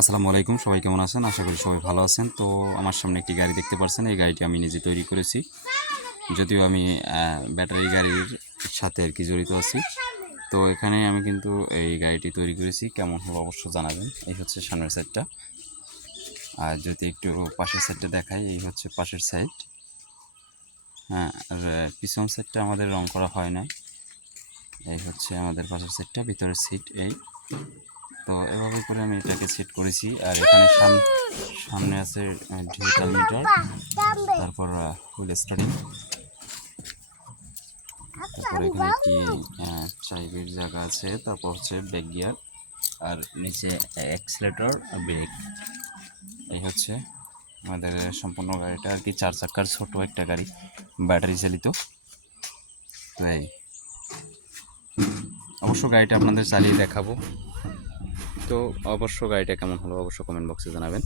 আসসালামু আলাইকুম, সবাই কেমন আছেন? আশা করি সবাই ভালো আছেন। তো আমার সামনে একটি গাড়ি দেখতে পাচ্ছেন এই গাড়িটি আমি নিজে তৈরি করেছি। যদিও আমি ব্যাটারি গাড়ির সাথে আর কি জড়িত আছি। তো এখানে আমি কিন্তু এই গাড়িটি তৈরি করেছি, কেমন হলো অবশ্য জানাবেন। এই হচ্ছে সামনের সাইডটা। আর যদি একটু পাশের সাইডটা দেখাই, এই হচ্ছে পাশের সাইড। হ্যাঁ আর পিছন সাইডটা আমাদের রং করা হয় না এই হচ্ছে আমাদের পাশের সাইডটা, ভিতরের সিট এই। তো এভাবে করে আমি এটাকে সেট করেছি। আর এখানে সাম- সামনে আছে ডিজিটাল মিটার তারপর হুইল স্টার্টিং তারপর এখানে একটি চাইবির জায়গা আছে, তারপর হচ্ছে ব্রেক গিয়ার আর নিচে অ্যাক্সিলেটর ব্রেক এই হচ্ছে আমাদের সম্পূর্ণ গাড়িটা, আর কি চার চাকার ছোট একটা গাড়ি ব্যাটারি চালিত। তো এই। অবশ্য গাড়িটা আপনাদের চালিয়ে দেখাবো। তো অবশ্য গাড়িটা কেমন হলো অবশ্য কমেন্ট বক্সে জানাবেন।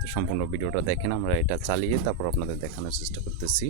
তো সম্পূর্ণ ভিডিওটা দেখেন, আমরা এটা চালিয়ে তারপর আপনাদের দেখানোর চেষ্টা করতেছি।